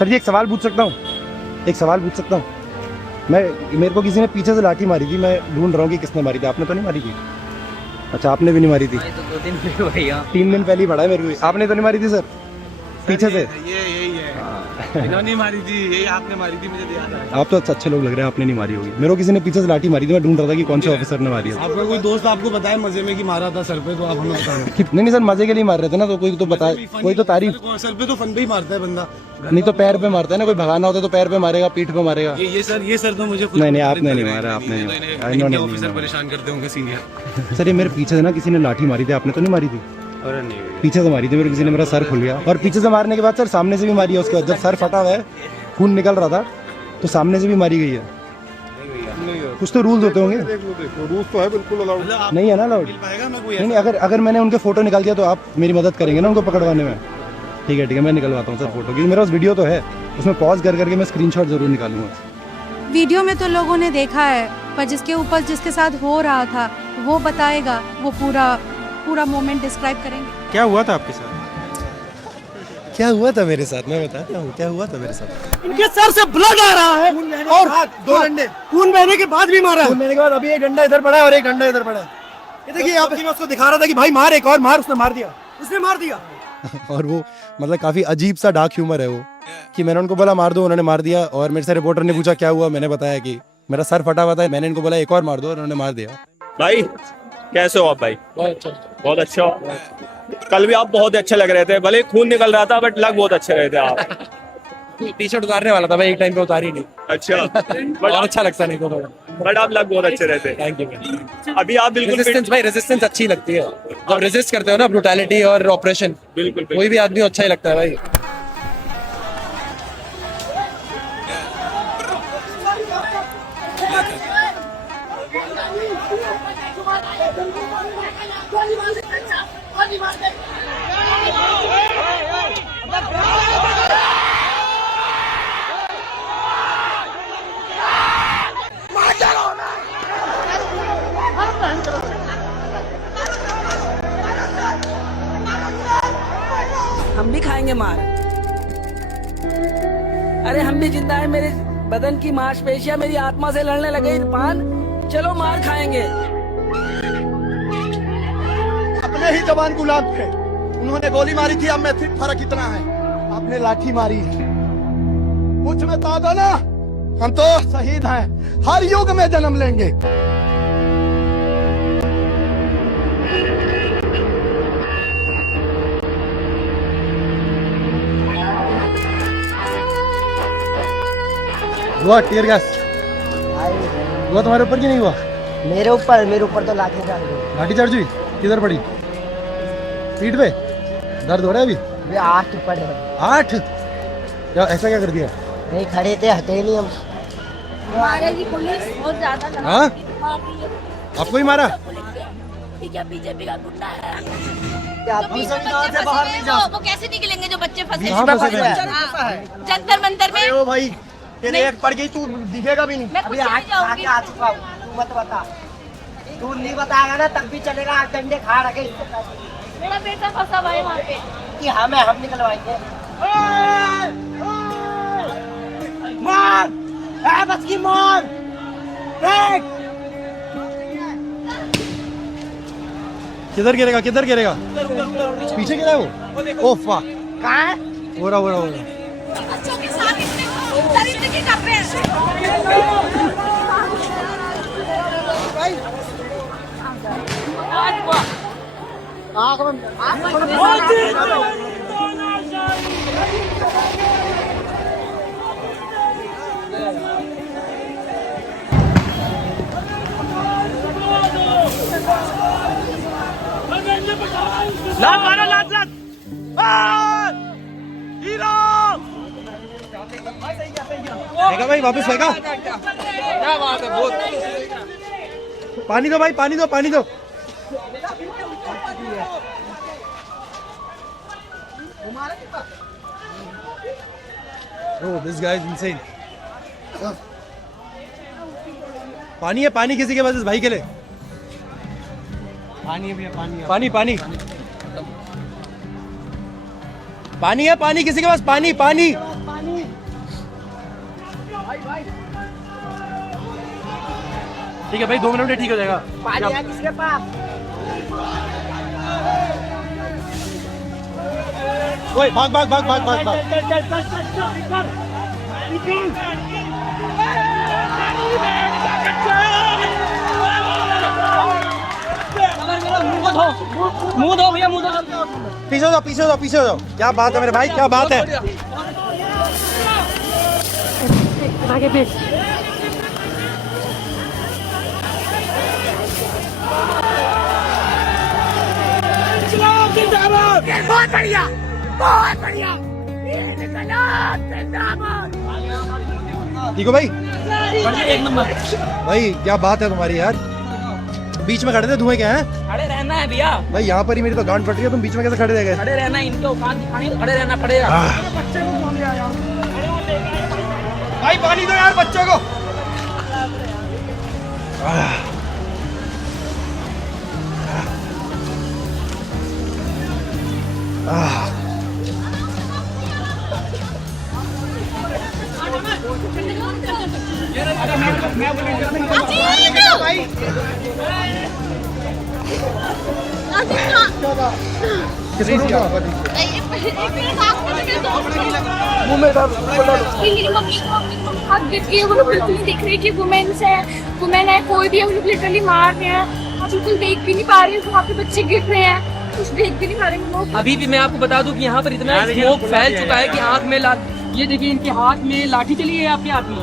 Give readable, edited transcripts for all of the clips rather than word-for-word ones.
Sir जी एक सवाल पूछ सकता हूँ? एक सवाल पूछ सकता हूँ? मेरे को किसी ने पीछे से लाठी मारी थी, मैं ढूंढ रहा हूँ कि किसने मारी थी। आपने तो नहीं मारी थी? अच्छा आपने भी नहीं मारी थी? तो 2 दिन पहले भैया 3 दिन पहले ही पड़ा है मेरे को। आपने तो नहीं मारी थी सर? पीछे से ये यही है, इन्होंने मारी थी, यही आपने मारी थी, मुझे याद है। आप तो अच्छे लोग लग रहे हैं, आपने नहीं मारी होगी। मेरे को किसी ने पीछे से लाठी मारी थी, मैं ढूंढ रहा था कि कौन से ऑफिसर ने मारी है। आपका कोई दोस्त आपको बताया मजे में कि मारा था सर पे, तो आप हमें बता रहे नहीं सर, मजे के लिए मार रहे थे ना, तो कोई तो बता, कोई तो तारीफ। सर पे तो फन पे ही मारता है बंदा, नहीं तो पैर पे मारता है ना, कोई भगाना होता है तो पैर पे मारेगा, पीठ पे मारेगा। ये सर तो मुझे नहीं आपने नहीं मारा, आपने इन्होंने ऑफिसर परेशान करते होंगे सीनियर। सर ये मेरे पीछे से ना किसी ने लाठी मारी थी, आपने तो नहीं मारी थी? अरे नहीं, पीछे से मारी थी मेरे किसी ने, मेरा सर खुल गया। और पीछे से मारने के बाद सर सामने से भी मारी है उसके बाद, जब सर फटा हुआ है, खून निकल रहा था, तो सामने से भी मारी गई है। कुछ तो रूल्स होते होंगे। रूल्स तो है बिल्कुल अलाउड नहीं है ना अलाउड? नहीं अगर मैंने उनके फोटो निकाल दिया तो आप मेरी मदद करेंगे ना उनको पकड़वाने में? ठीक है मैं निकलवाता हूँ सर फोटो, क्योंकि मेरा पास वीडियो तो है, उसमें पॉज करके मैं स्क्रीनशॉट जरूर निकालूंगा। वीडियो में तो लोगों ने देखा है, पर जिसके ऊपर जिसके साथ हो रहा था वो बताएगा, वो पूरा मोमेंट डिस्क्राइब करेंगे। क्या हुआ था आपके साथ? क्या हुआ था मेरे साथ, मैं बताता हूँ क्या हुआ था मेरे साथ। इनके सर से ब्लड आ रहा है और 2 डंडे खून बहने के बाद भी मारा है। खून बहने के बाद अभी एक डंडा इधर पड़ा है और एक डंडा इधर पड़ा है। ये देखिए यहाँ पे मैं उसको दिखा रहा था कि भाई मार, एक और मार, उसने मार दिया, उसने मार दिया। और वो मतलब काफी अजीब सा डार्क ह्यूमर है वो, कि मैंने उनको बोला मार दो, उन्होंने मार दिया। और मेरे से रिपोर्टर ने पूछा क्या हुआ, मैंने बताया कि मेरा सर फटा हुआ था, मैंने इनको बोला एक और मार दो, उन्होंने मार दिया। भाई कैसे हो आप भाई? बहुत अच्छा हो। कल भी आप बहुत अच्छे लग रहे थे, भले खून निकल रहा था बट लग बहुत अच्छे रहे थे आप। टी शर्ट उतारने वाला था भाई, एक टाइम पे उतारी नहीं। अच्छा और अच्छा लगता नहीं तो बट आप लग बहुत अच्छे रहते। Thank you. अभी आप बिल्कुल रेजिस्टेंस भाई, रेजिस्टेंस अच्छी लगती है जब रेजिस्ट करते हो ना, ब्रूटैलिटी और ऑपरेशन, बिल्कुल कोई भी आदमी अच्छा ही लगता है भाई। हम भी खाएंगे मार। अरे हम भी जिंदा है, मेरे बदन की मांसपेशियां मेरी आत्मा से लड़ने लगे इरफान, चलो मार खाएंगे। अपने ही जवान गुलाम थे, उन्होंने गोली मारी थी, अब में फर्क इतना है, आपने लाठी मारी है। कुछ में तो दो ना, हम तो शहीद हैं, हर युग में जन्म लेंगे। हुआ टीयर गैस हुआ तुम्हारे ऊपर की नहीं हुआ? मेरे ऊपर तो लाठी चार्ज हुई। लाठी चार्ज हुई? किधर पड़ी? पीठ पे दर्द हो रहा है अभी? 8 पड़े। 8? क्या ऐसा क्या कर दिया? नहीं खड़े थे, हटे नहीं हम। मारेगी पुलिस बहुत ज्यादा। हाँ आपको ही मारा? बीजेपी का गुंडा है। वो कैसे निकलेंगे जो बच्चे फंसे कहाँ फंसे हैं? जंतर मंतर में? ओ भाई तेरे एक पड़ गई, तू दिखेगा भी नहीं। मैं कुछ नहीं जाऊंगी। आ चुका हूँ, तू मत बता। तू नहीं बताएगा ना तब भी चलेगा, 8 डंडे खा रखे। मेरा बेटा फंसा हुआ है वहाँ पे। कि हम निकलवाएंगे। मार, है बस की मार, देख। किधर गिरेगा? पीछे गिरा है वो? ओह वाह, कहाँ है? हो रहा। बच्चों के साथ इतने दरिंदगी कर रहे हैं। फेंका भाई, वापस फेंका। क्या बात है, बहुत। पानी दो भाई, पानी दो। Oh, this guy is insane. पानी है, पानी किसी के पास इस भाई के लिए? पानी है भैया, पानी है, पानी किसी के पास? पानी ठीक है भाई 2 मिनट में ठीक हो जाएगा। पानी है किसके पास? ओए भाग भाग भाग भाग भाग भाग। मुंह दो भैया, मुंह दो। पीछे हो जाओ, पीछे हो जाओ, पीछे हो जाओ। क्या बात है मेरे भाई, क्या बात है। आगे पे बहुत बढ़िया, बहुत बढ़िया। ठीक हो भाई? एक नंबर। भाई क्या बात है तुम्हारी यार, बीच में खड़े थे, धुएं क्या है खड़े रहना है भैया, भाई? यहाँ पर ही मेरी तो गांड फट रही है, तुम बीच में कैसे खड़े रह गए? खड़े रहना है, इनके औकात दिखानी तो खड़े रहना पड़ेगा। भाई पानी दो यार बच्चे को। मेरी मम्मी को हाथ गिर गई, वो लोग बिल्कुल नहीं दिख रही कि वुमेन्स है, वुमेन है, कोई भी है, वो लोग लिटरली मार रहे हैं। आप बिल्कुल देख भी नहीं पा रहे हैं, वहाँ पे बच्चे गिर रहे हैं, कुछ देख भी नहीं पा रहे हैं लोग। अभी भी मैं आपको बता दूं कि यहाँ पर इतना स्मोक फैल चुका है कि आँख में ये देखिए, इनके हाथ में लाठी चली है, आपके हाथ में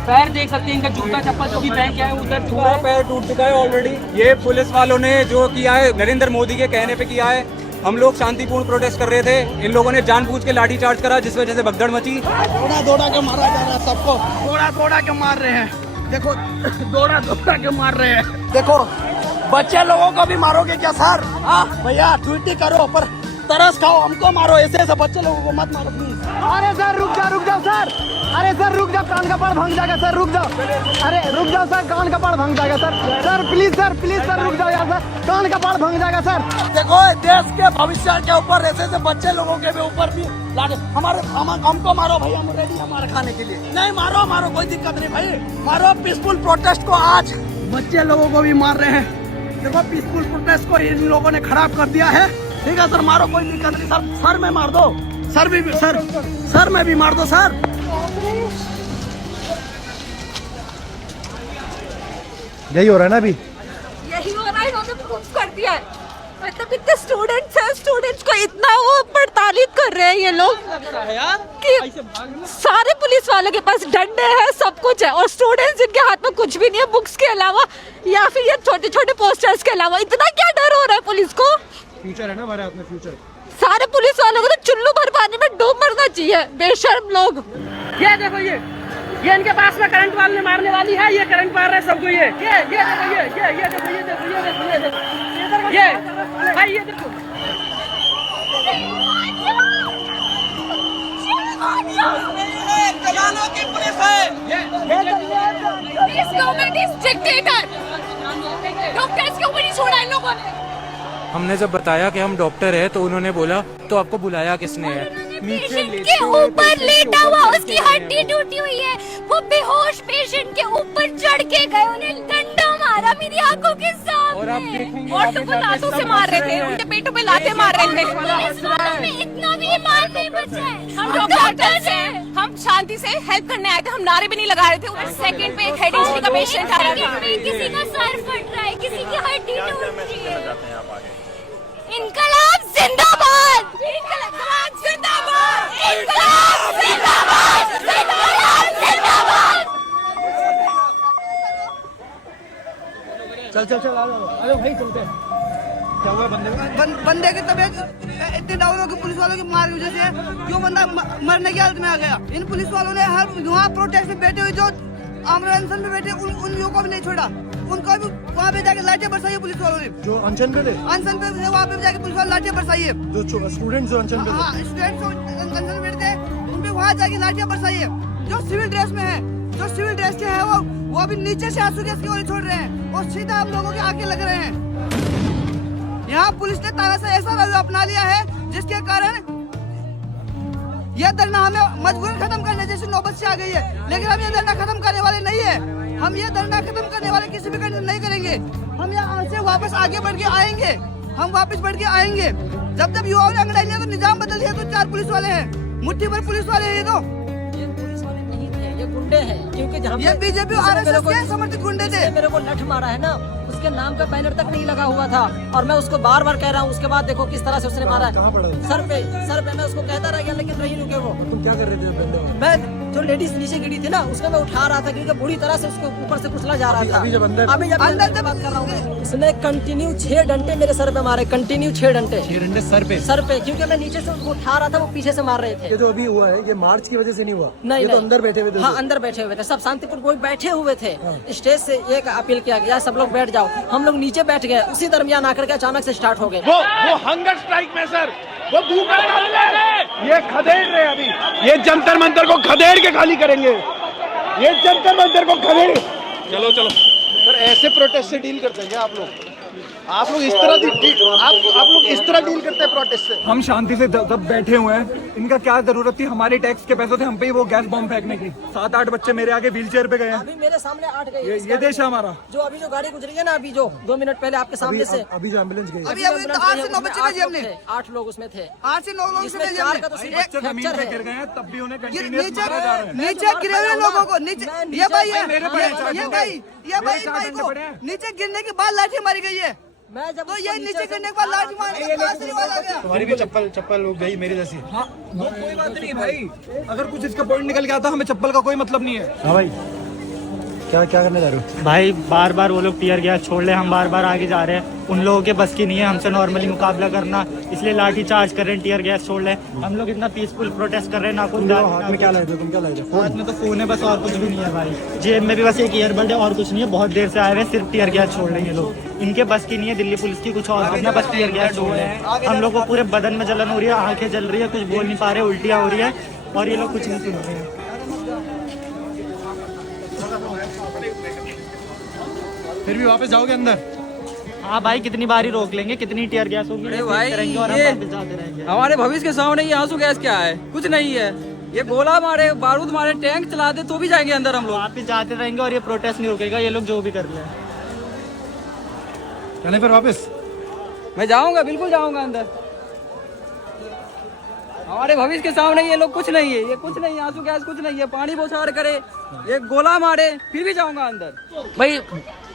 पैर देख सकते हैं, इनका जूता चप्पल जो भी पहन के आए उधर पूरा पैर टूट चुका है ऑलरेडी। ये पुलिस वालों ने जो किया है नरेंद्र मोदी के कहने पे किया है। हम लोग शांतिपूर्ण प्रोटेस्ट कर रहे थे, इन लोगों ने जानबूझ के लाठीचार्ज करा जिस वजह से भगदड़ मची। दौड़ा दौड़ा के मारा जा रहा है सबको, दौड़ा दौड़ा के मार रहे हैं। देखो दौड़ा दौड़ा के मार रहे हैं। देखो बच्चे लोगों को भी मारोगे क्या सर? हाँ भैया ट्वीटी करो पर तरस खाओ, हमको मारो, ऐसे बच्चे लोगों को मत मारो प्लीज। अरे सर रुक जाओ सर, अरे सर रुक जाओ, कान का पाड़ भांग जाएगा सर, रुक जाओ। अरे रुक जाओ सर, कान का पाड़ भांग जाएगा सर। सर प्लीज सर रुक जाओ यार सर, कान का पाड़ भांग जाएगा सर। देखो देश के भविष्य के ऊपर ऐसे बच्चे लोगों के भी ऊपर भी हमको मारो भाई, हम रेडी हमारे खाने के लिए। नहीं मारो कोई दिक्कत नहीं भाई, मारो पीसफुल प्रोटेस्ट को। आज बच्चे लोगों को भी मार रहे हैं, देखो पीसफुल प्रोटेस्ट को इन लोगों ने खराब कर दिया है। ठीक है सर, मारो कोई दिक्कत नहीं सर, सर में मार दो, सर में भी मार दो सर। यही हो रहा है ना अभी? यही हो रहा है, इन्होंने प्रूफ कर दिया है। मतलब इतने स्टूडेंट्स हैं, स्टूडेंट्स को इतना वो प्रताड़ित कर रहे हैं ये लोग कि सारे पुलिस वालों के पास डंडे हैं, सब कुछ है, और स्टूडेंट्स जिनके हाथ में कुछ भी नहीं है बुक्स के अलावा या फिर ये छोटे छोटे पोस्टर्स के अलावा। इतना क्या डर हो रहा है पुलिस को? फ्यूचर है ना हमारे हाथ में, फ्यूचर। सारे पुलिस वालों को तो चुल्लू भर पानी में डूब मरना चाहिए, बेशर्म लोग। ये देखो, ये इनके पास में करंट वाले मारने वाली है, ये करंट मार रहे हैं सबको। ये भाई ये देखो, जवानों की पुलिस है। This government is dictator. Doctors के ऊपर ही छोड़ा इन लोगों ने। हमने जब बताया कि हम डॉक्टर है तो उन्होंने बोला तो आपको बुलाया किसने है? पेशेंट के ऊपर लेटा हुआ, उसकी हड्डी टूटी हुई है, वो बेहोश पेशेंट के ऊपर चढ़ के गए, उन्हें डंडा मारा मेरी आंखों के सामने, और तो वो लातों से मार रहे थे, उनके पेटों पे लाते मार रहे थे। पुलिस वालों में इतना भी ईमान नहीं बचा है। हम डॉक्टर्स हैं, हम शांति से हेल्प करने आए थे, हम नारे भी नहीं लगा रहे थे। उधर सेकंड पे एक हेड इंजरी का पेशेंट आ रहा है, किसी का सर फट रहा है, किसी की हड्डी टूट रही है। इनकलाब जिंदाबाद, इनकलाब जिंदाबाद, इनकलाब जिंदाबाद, इनकलाब जिंदाबाद। चल अरे भाई चलते। क्या हुआ बंदे की तबीयत इतनी डाउन हो गई पुलिस वालों की मार की वजह से, क्यों बंदा मरने की हालत में आ गया। इन पुलिस वालों ने हर वहाँ प्रोटेस्ट में बैठे हुए जो अनशन में बैठे उन लोगों को भी नहीं छोड़ा, उनको भी वहाँ पे जाके लाठियां बरसाई है पुलिस वालों ने। जो अनशन पे थे, अनशन पे वहाँ पे जाके पुलिस वाले लाठियां बरसाई है। जो स्टूडेंट्स जो अनशन पे, हाँ स्टूडेंट्स अनशन में बैठे थे, उन पे वहाँ जाके लाठियां बरसाई है। जो सिविल ड्रेस में है, जो सिविल ड्रेस के है वो अभी नीचे से आंसू गैस की गोली छोड़ रहे हैं और सीधा हम लोगों के आगे लग रहे हैं। यहाँ पुलिस ने तानाशाही ऐसा रवैया अपना लिया है जिसके कारण यह धरना हमें मजबूरन खत्म करने जैसी नौबत से आ गई है, लेकिन हम ये धरना खत्म करने वाले नहीं है। हम ये धरना खत्म करने वाले किसी भी कंडीशन नहीं करेंगे। हम यहाँ से वापस आगे बढ़ के आएंगे, हम वापस बढ़ के आएंगे। जब जब युवाओं ने अंग्रेज लिया तो निजाम बदल दिया, तो 4 पुलिस वाले हैं, मुट्ठी भर पुलिस वाले हैं। ये पुलिस वाले नहीं थे, ये गुंडे हैं। क्योंकि जहाँ ये बीजेपी और आरएसएस के समर्थित गुंडे थे। मेरे को लठ मारा है ना, उसके नाम का बैनर तक नहीं लगा हुआ था और मैं उसको बार बार कह रहा हूँ। उसके बाद देखो किस तरह से उसने मारा है। सर पे मैं उसको कहता रह गया, लेकिन नहीं रुके वो। तुम क्या कर रहे थे? मैं जो लेडीज नीचे गिरी थी ना, उसको मैं उठा रहा था, क्योंकि बुरी तरह से उसको ऊपर से कुचला जा रहा था। अभी जब अंदर से बात कर रहा हूँ, उसने कंटिन्यू 6 डंडे मेरे सर पे मारे, कंटिन्यू 6 डंडे सर पे, क्योंकि मैं नीचे से उसको उठा रहा था, वो पीछे से मार रहे थे। ये जो अभी हुआ है, ये मार्च की वजह से नहीं हुआ। नहीं, तो अंदर बैठे हुए थे। हाँ, अंदर बैठे हुए थे, सब शांतिपूर्ण कोई बैठे हुए थे। स्टेज से एक अपील किया गया, सब लोग बैठ जाओ। हम लोग नीचे बैठ गए, उसी दरमियान आकर के अचानक से स्टार्ट हो गए। वो हंगर स्ट्राइक में सर, वो भूखा ये खदेड़ रहे हैं अभी। ये जंतर मंतर को खदेड़ के खाली करेंगे, ये जंतर मंतर को खदेड़। चलो सर, ऐसे प्रोटेस्ट से डील करते हैं क्या आप लोग? आप लोग इस तरह आप लोग इस तरह डील करते हैं प्रोटेस्ट से? हम शांति से तब बैठे हुए हैं, इनका क्या जरूरत थी? हमारे टैक्स के पैसों से हम पे ही वो गैस बॉम्ब फेंकने की। 7-8 बच्चे मेरे आगे व्हील चेयर पे गए हैं। अभी मेरे सामने 8 गए। ये देश है हमारा। जो अभी जो गाड़ी गुजरी है ना, अभी जो 2 मिनट पहले आपके सामने से, अभी जो एम्बुलेंस गई, अभी 8 से 9 बच्चे भेजे हमने। 8 लोग उसमें थे, 8 से 9 लोग इसमें 4 का तो बच्चे जमीन पे गिर गए हैं, तब भी उन्हें कंटिन्यूअस नीचे मारे जा रहे हैं। नीचे गिरे हुए लोगों को नीचे, ये भाई है, ये भाई को नीचे गिरने के बाद लाठी मारी गई है। मैं जब तो ये नीचे गिरने के बाद लाठी मारने के बाद से रिवाज आ गया। तुम्हारी भी चप्पल गई मेरी जैसी। हाँ, वो कोई बात नहीं भाई, अगर कुछ इसका पॉइंट निकल गया था, हमें चप्पल का कोई मतलब नहीं है। हाँ भाई, क्या करने जा रहे हो? भाई बार बार वो लोग टीयर गैस छोड़ ले, हम बार बार आगे जा रहे हैं। उन लोगों के बस की नहीं है हमसे नॉर्मली मुकाबला करना, इसलिए लाठी चार्ज कर रहे हैं, टीयर गैस छोड़ ले। हम लोग इतना पीसफुल प्रोटेस्ट कर रहे हैं ना। कुछ हाथ में क्या लाए थे? तुम क्या लाए थे? हाथ में तो फोन है बस, और कुछ भी नहीं है भाई। जेब में भी बस एक ईयरबड है, और कुछ नहीं है। बहुत देर से आए हुए, सिर्फ टीयर गैस छोड़ रहे हैं ये लोग। इनके बस की नहीं है दिल्ली पुलिस की, कुछ और करना, बस टीयर गैस छोड़ रहे हैं। हम लोग को पूरे बदन में जलन हो रही है, आंखें जल रही है, कुछ बोल नहीं पा रहे, उल्टियाँ हो रही है, और ये लोग कुछ नहीं सुन रहे हैं। फिर भी वापस जाओगे अंदर? हाँ भाई, कितनी बार ही रोक लेंगे, कितनी टीयर गैस होगी। अरे भाई, ये हमारे भविष्य के सामने ये आंसू गैस क्या है? कुछ नहीं है। ये गोला मारे, बारूद मारे, टैंक चला दे तो भी जाएंगे अंदर हम लोग। वापस जाते रहेंगे और ये प्रोटेस्ट नहीं रुकेगा, ये लोग जो भी कर ले। चले फिर वापस? मैं जाऊंगा, बिल्कुल जाऊंगा अंदर। हमारे भविष्य के सामने ये लोग कुछ नहीं है, ये कुछ नहीं है, आंसू गैस कुछ नहीं है। पानी बौछार करे, ये गोला मारे, फिर भी जाऊंगा अंदर। भाई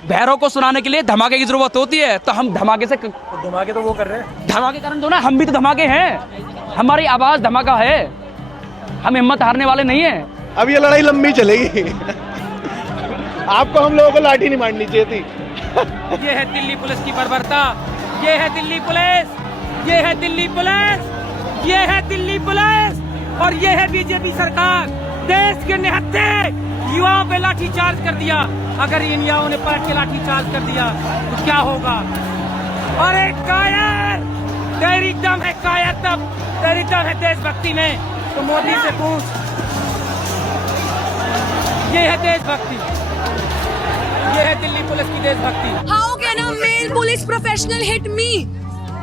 भैरव को सुनाने के लिए धमाके की जरूरत होती है, तो हम धमाके से धमाके तो वो कर रहे हैं, धमाके कारण दो ना, हम भी तो धमाके हैं। हमारी आवाज धमाका है, हम हिम्मत हारने वाले नहीं है। अब ये लड़ाई लंबी चलेगी। आपको हम लोगों को लाठी नहीं मारनी चाहिए थी। ये है दिल्ली पुलिस की बर्बरता, ये है दिल्ली पुलिस, ये है दिल्ली पुलिस, ये है दिल्ली पुलिस, और ये है बीजेपी सरकार। देश के निहत्थे युवाओं पे लाठी चार्ज कर दिया। अगर इन युवाओं ने पलट के लाठी चार्ज कर दिया तो क्या होगा? अरे कायर, तेरी दम है कायर, तब तेरी दम है देशभक्ति में, तो मोदी से पूछ। ये है देशभक्ति, ये है दिल्ली पुलिस की देशभक्ति। How can a male police professional hit me?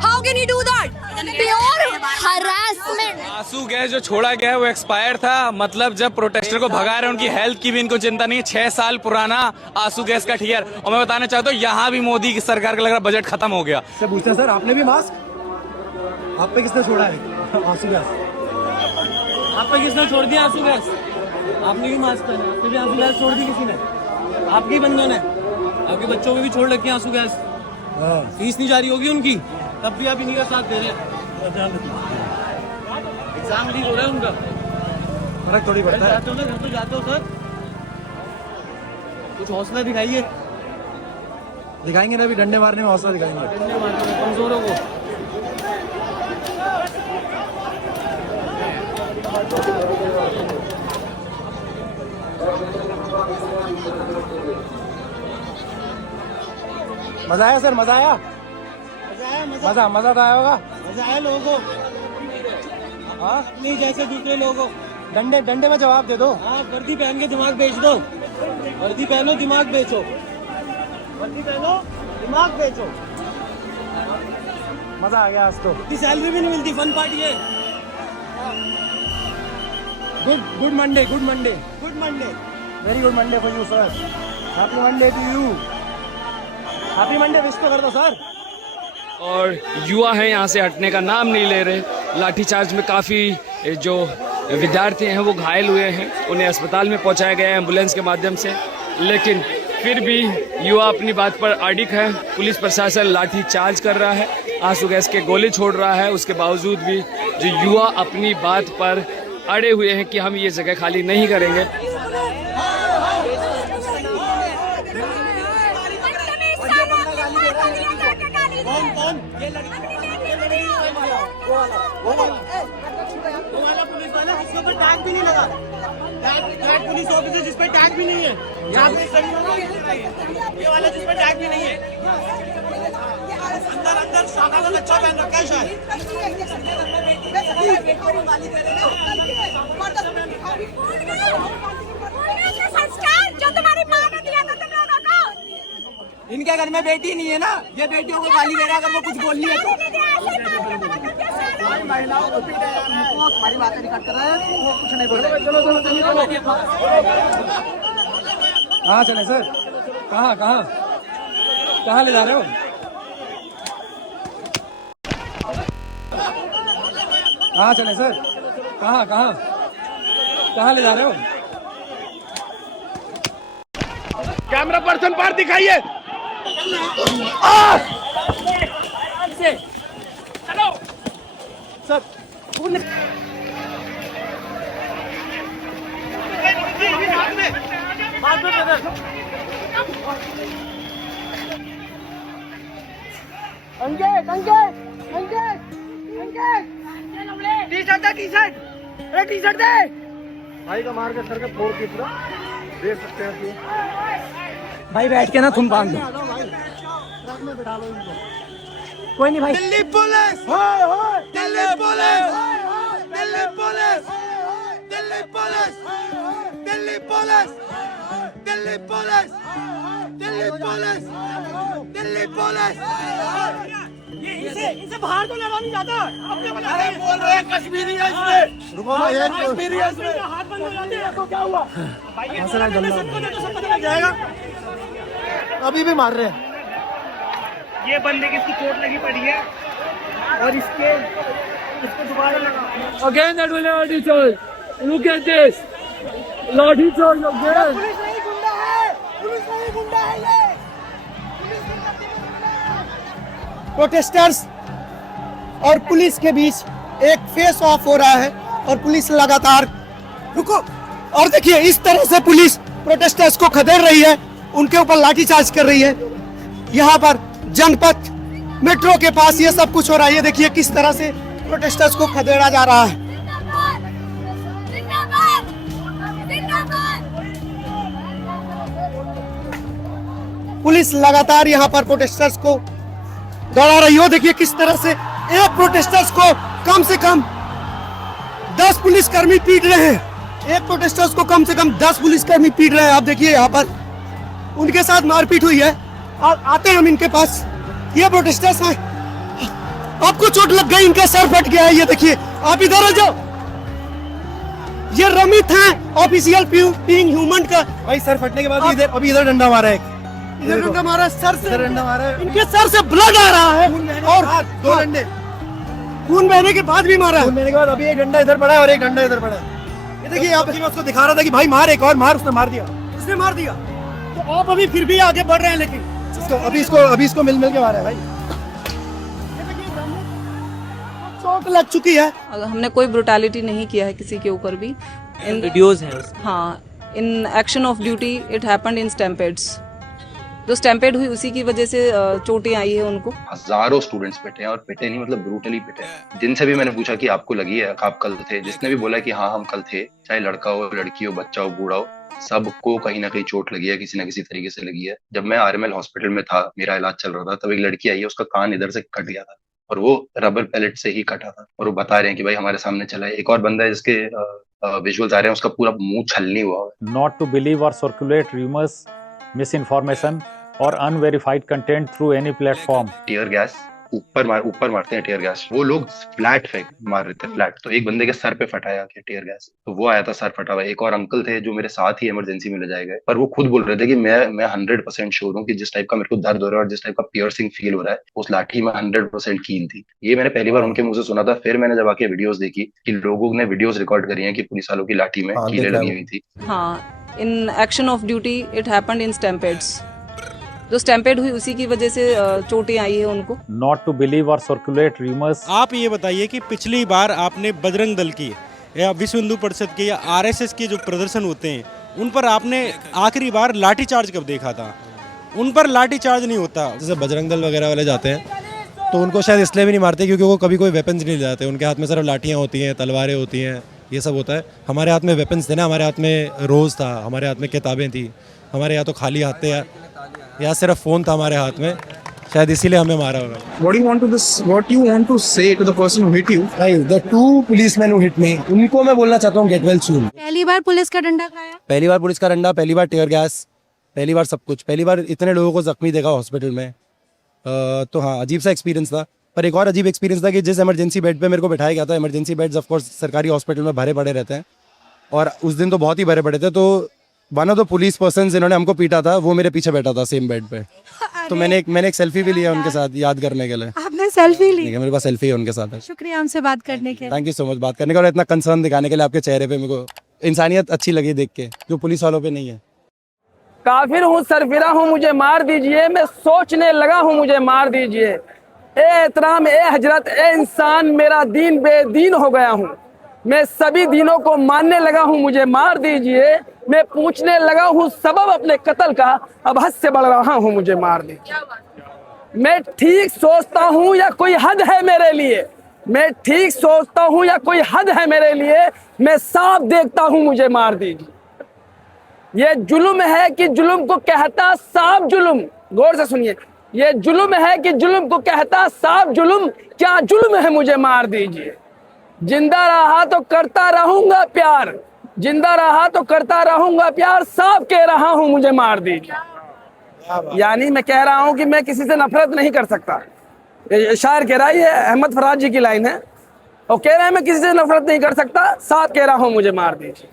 How can he do that? Pure harassment. आंसू गैस जो छोड़ा गया है वो एक्सपायर था, मतलब जब प्रोटेस्टर को भगा रहे हैं उनकी हेल्थ की भी इनको चिंता नहीं है। 6 साल पुराना आंसू गैस का टीयर। और मैं बताना चाहता हूँ, यहाँ भी मोदी की सरकार का लग रहा बजट खत्म हो गया। सर पूछते हैं, सर आपने भी मास्क, आप पे किसने छोड़ा है आंसू गैस? आप पे किसने छोड़ दिया आंसू गैस? आपने भी मास्क पहना, आप पे भी आंसू गैस छोड़ दी किसी ने? आपके बंदों ने, आपके बच्चों में भी छोड़ रखी आंसू गैस। फीस नहीं जारी होगी उनकी, तब भी आप इन्हीं का साथ दे रहे हैं। एग्जाम लीक हो रहा है उनका, फर्क थोड़ी पड़ता है। जाते हो ना, घर तो जाते हो सर, कुछ हौसला दिखाइए। दिखाएंगे ना, अभी डंडे मारने में हौसला दिखाएंगे। डंडे मारने कमजोरों को। मजा आया सर? मजा आया? मजा तो आया होगा। मजा आया लोगों को, हाँ नहीं जैसे दूसरे लोगों को। डंडे में जवाब दे दो। हाँ, वर्दी पहन के दिमाग बेच दो, वर्दी पहनो दिमाग बेचो, वर्दी पहनो दिमाग बेचो। मजा आ गया आज तो। इतनी सैलरी भी नहीं मिलती, फन पार्टी है। Good Monday, good Monday, good Monday. Very good Monday for you sir. Happy Monday to you, happy Monday wish तो कर दो सर। और युवा हैं यहाँ से हटने का नाम नहीं ले रहे। लाठीचार्ज में काफ़ी जो विद्यार्थी हैं वो घायल हुए हैं, उन्हें अस्पताल में पहुँचाया गया है एम्बुलेंस के माध्यम से, लेकिन फिर भी युवा अपनी बात पर अडिग है। पुलिस प्रशासन लाठीचार्ज कर रहा है, आंसू गैस के गोले छोड़ रहा है, उसके बावजूद भी जो युवा अपनी बात पर अड़े हुए हैं कि हम ये जगह खाली नहीं करेंगे। पुलिस ऑफिसर जिस पे टैग भी नहीं है, यहाँ पे ये वाला जिस पे टैग भी नहीं है, अंदर अंदर सादा वाला अच्छा पहन रखा है शायद। जो तुम्हारी माँ ने दिया था तुम लोगों को, इनके घर में बेटी नहीं है ना, ये बेटियों को गाली दे रहा है अगर वो कुछ बोल रही है तो। महिलाओं को पीटा जा रहा है, हमारी बातें रिकॉर्ड कर रहे हैं, वो कुछ नहीं बोल रहे। कहाँ चले सर, कहाँ कहाँ कहाँ ले जा रहे हो? कहाँ चले सर, कहाँ कहाँ कहाँ ले जा रहे हो? कैमरा पर्सन पार दिखाइए। सर टी-शर्ट दे भाई का मार के सर के फोड़ के पूरा देख सकते हैं भाई बैठ के ना तुम बांध दो, कोई नहीं भाई। Delhi police, Delhi police, Delhi police, Delhi police, Delhi police, Delhi police, Delhi police, Delhi police. इसे बाहर तो लगा नहीं जाता, अपने बोल रहे हैं कश्मीरी है इसमें। रुको भाई, कश्मीरी है इसमें, हाथ बंद हो जाते हैं तो क्या हुआ भाई? ये सबको पता लग जाएगा। अभी भी मार रहे हैं। ये बंदे की इसकी चोट लगी पड़ी है और इसको दोबारा लगा। Again that will laठी charge. Look at this. लाठी charge again. पुलिस नहीं गुंडा है, पुलिस नहीं गुंडा है ये। प्रोटेस्टर्स और पुलिस के बीच एक फेस ऑफ हो रहा है और पुलिस लगातार रुको और देखिए इस तरह से पुलिस प्रोटेस्टर्स को खदेड़ रही है, उनके ऊपर लाठीचार्ज कर रही है। यहाँ पर जनपथ मेट्रो के पास ये सब कुछ हो रहा है। ये देखिए किस तरह से प्रोटेस्टर्स को खदेड़ा जा रहा है। जिंदाबाद, जिंदाबाद। पुलिस लगातार यहाँ पर प्रोटेस्टर्स को दौड़ा रही हो। देखिए किस तरह से एक प्रोटेस्टर्स को कम से कम 10 पुलिसकर्मी पीट रहे हैं। एक प्रोटेस्टर्स को कम से कम 10 पुलिसकर्मी पीट रहे हैं। आप देखिए यहाँ पर उनके साथ मारपीट हुई है। और आते हैं हम इनके पास। ये प्रोटेस्टर्स हैं, आपको चोट लग गई, इनका सर फट गया है। ये देखिए, आप इधर आ जाओ। ये रमित हैं, ऑफिशियल बीइंग ह्यूमन का। भाई सर फटने के बाद इधर अभी इधर डंडा मारा है, इधर डंडा मारा है, सर से डंडा मारा है। इनके सर से ब्लड आ रहा है और 2 डंडे खून बहने के बाद भी मारा है। खून बहने के बाद अभी एक डंडा इधर पड़ा है और एक डंडा इधर पड़ा है। ये देखिए, आप मैं उसको दिखा रहा था कि भाई मार, एक और मार। उसने मार दिया, उसने मार दिया। तो आप अभी फिर भी आगे बढ़ रहे हैं, लेकिन अभी इसको मिल के मारा है भाई। चोट लग चुकी है। हमने कोई ब्रुटैलिटी नहीं किया है किसी के ऊपर भी। इन वीडियोस हैं। हाँ, in action of duty it happened in stampedes. जो स्टैम्पेड हुई उसी की वजह से चोटें आई है उनको। हजारों स्टूडेंट्स पिटे हैं, और पिटे नहीं मतलब ब्रूटली पिटे हैं। जिनसे भी मैंने पूछा कि आपको लगी है, आप कल थे, जिसने भी बोला कि हाँ हम कल थे, चाहे लड़का हो, लड़की हो, बच्चा हो, बूढ़ा हो, सबको कहीं ना कहीं चोट लगी है, किसी ना किसी तरीके से लगी है। जब मैं आरएमएल हॉस्पिटल में था, मेरा इलाज चल रहा था, तब एक लड़की आई है, उसका कान इधर से कट गया था और वो रबर पैलेट से ही कटा था। और वो बता रहे हैं कि भाई हमारे सामने चला है। एक और बंदा है जिसके विजुअल्स आ रहे हैं, उसका पूरा मुंह छलनी हुआ है। Not to believe or circulate rumors, misinformation or unverified content through any platform. Tear gas ऊपर मारते हैं टीयर गैस, वो लोग फ्लैट फेंक मार रहे थे, फ्लैट। तो एक बंदे के सर पे फटाया कि टीयर गैस, तो वो आया था सर फटा हुआ। एक और अंकल थे जो मेरे साथ ही इमरजेंसी में ले जाए गए, पर वो खुद बोल रहे थे कि मैं 100% श्योर हूँ कि जिस टाइप का मेरे को दर्द हो रहा है और जिस टाइप का पियर्सिंग फील हो रहा है, उस लाठी में 100% कील थी। ये मैंने पहली बार उनके मुंह से सुना था। फिर मैंने जब आके वीडियोस देखी कि लोगों ने वीडियोस रिकॉर्ड करी हैं कि पुलिस वालों की लाठी में कीलें लगी हुई थी। हाँ, in action of duty it happened in stampedes. जो स्टैम्पेड हुई उसी की वजह से चोटें आई है उनको। Not to believe or circulate rumors. आप ये बताइए कि पिछली बार आपने बजरंग दल की या विश्व हिंदू परिषद के या आरएसएस के जो प्रदर्शन होते हैं उन पर आपने आखिरी बार लाठी चार्ज कब देखा था? उन पर लाठी चार्ज नहीं होता। जैसे बजरंग दल वगैरह वाले जाते हैं तो उनको शायद इसलिए भी नहीं मारते क्योंकि वो कभी कोई वेपन्स नहीं ले जाते, उनके हाथ में सिर्फ लाठियाँ होती हैं, तलवारें होती हैं, ये सब होता है। हमारे हाथ में वेपन्स थे ना, हमारे हाथ में रोज़ था, हमारे हाथ में किताबें थी, हमारे यहाँ तो खाली हाथ थे या सिर्फ फ़ोन था हमारे हाथ में, शायद इसीलिए हमें मारा होगा। What you want to say to the person who hit you? The two policemen who hit me, उनको मैं बोलना चाहता हूँ get well soon। पहली बार पुलिस का डंडा खाया, पहली बार पुलिस का डंडा, पहली बार टीयर गैस, पहली बार सब कुछ, पहली बार इतने लोगों को जख्मी देखा हॉस्पिटल में। तो हाँ, अजीब सा एक्सपीरियंस था। पर एक और अजीब एक्सपीरियंस था कि जिस इमरजेंसी बेड पे मेरे को बैठाया गया था, इमरजेंसी बेड्स ऑफ कोर्स सरकारी हॉस्पिटल में भरे पड़े रहते हैं, और उस दिन तो बहुत ही भरे पड़े थे। तो one of the police person जिन्होंने हमको पीटा था वो मेरे पीछे बैठा था सेम बेड पे। तो मैंने एक सेल्फी भी लिया उनके साथ याद करने के लिए। आपने सेल्फी ली? मेरे पास सेल्फी है उनके साथ। शुक्रिया हमसे बात करने के लिए। थैंक यू सो मच बात करने का और इतना कंसर्न दिखाने के लिए। आपके चेहरे पे मेरे को इंसानियत अच्छी लगी देख के, जो पुलिस वालों पे नहीं है। काफिर हूँ, सरफिरा हूँ, मुझे मार दीजिए, मैं सोचने लगा हूँ, मुझे मार दीजिए। ए एहतराम, ए हजरत, ए इंसान, मेरा दीन बेदीन हो गया हूँ, मैं सभी दीनों को मानने लगा हूँ, मुझे मार दीजिए। मैं पूछने लगा हूँ सबब अपने कत्ल का, अब हद से बढ़ रहा हूँ, मुझे मार दीजिए। मैं ठीक सोचता हूँ या कोई हद है मेरे लिए? मैं ठीक सोचता हूँ या कोई हद है मेरे लिए? मैं साफ देखता हूँ, मुझे मार दीजिए। ये जुल्म है कि जुल्म को कहता साफ जुल्म, गौर से सुनिए, ये जुल्म है कि जुल्म को कहता साफ जुल्म, क्या जुल्म है, मुझे मार दीजिए। जिंदा रहा तो करता रहूंगा प्यार, जिंदा रहा तो करता रहूंगा प्यार, साफ कह रहा हूं, मुझे मार दीजिए। यानी मैं कह रहा हूं कि मैं किसी से नफरत नहीं कर सकता। शायर कह रहा है, ये अहमद फराज जी की लाइन है, और कह रहे हैं मैं किसी से नफरत नहीं कर सकता, साफ कह रहा हूं, मुझे मार दीजिए।